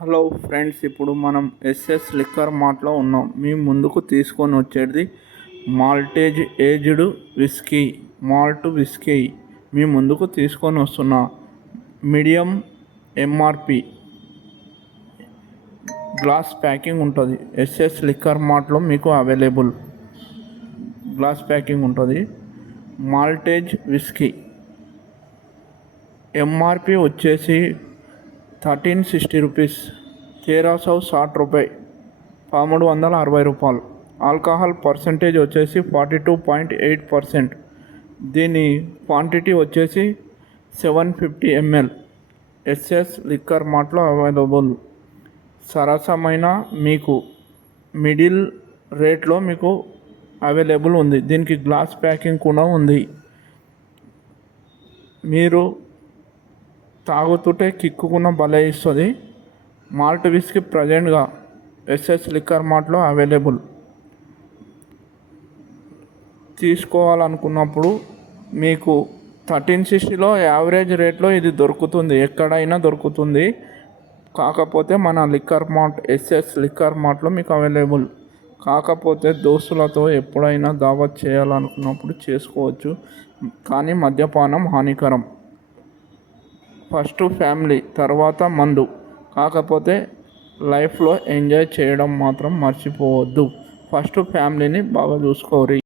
Hello friends, ఇప్పుడు మనం SS liquor మార్ట్లో ఉన్నాం. మీ ముందుకు తీసుకొని వచ్చేది Maltage aged whisky, malt whisky మీ ముందుకు తీసుకొని వస్తున్నా. మీడియం ఎంఆర్పి గ్లాస్ ప్యాకింగ్ ఉంటుంది. ఎస్ఎస్ లిక్కర్ మార్ట్లో మీకు అవైలబుల్ గ్లాస్ ప్యాకింగ్ ఉంటుంది. మాల్టేజ్ విస్కీ ఎంఆర్పి వచ్చేసి 1360 రూపీస్, 1360 రూపాయి, 1360 రూపాయలు. ఆల్కహాల్ పర్సంటేజ్ వచ్చేసి 42.8%. దీని క్వాంటిటీ వచ్చేసి 750 ml. ఎస్ఎస్ లిక్కర్ మార్ట్లో అవైలబుల్. సరసమైన మీకు మిడిల్ రేట్లో మీకు అవైలబుల్ ఉంది. దీనికి గ్లాస్ ప్యాకింగ్ కూడా ఉంది. మీరు తాగుతుంటే కిక్కుకున్న భలే ఇస్తుంది. మాల్ట్ విస్కీ ప్రజెంట్గా ఎస్ఎస్ లిక్కర్ మార్ట్లో అవైలబుల్. తీసుకోవాలనుకున్నప్పుడు మీకు 1360లో యావరేజ్ రేట్లో ఇది దొరుకుతుంది, ఎక్కడైనా దొరుకుతుంది. కాకపోతే మన లిక్కర్ మార్ట్ ఎస్ఎస్ లిక్కర్ మార్ట్లో మీకు అవైలబుల్. కాకపోతే దోస్తులతో ఎప్పుడైనా దావత్ చేయాలనుకున్నప్పుడు చేసుకోవచ్చు, కానీ మద్యపానం హానికరం. ఫస్ట్ ఫ్యామిలీ, తర్వాత మందు. కాకపోతే లైఫ్లో ఎంజాయ్ చేయడం మాత్రం మర్చిపోవద్దు. ఫస్ట్ ఫ్యామిలీని బాగా చూసుకోరి.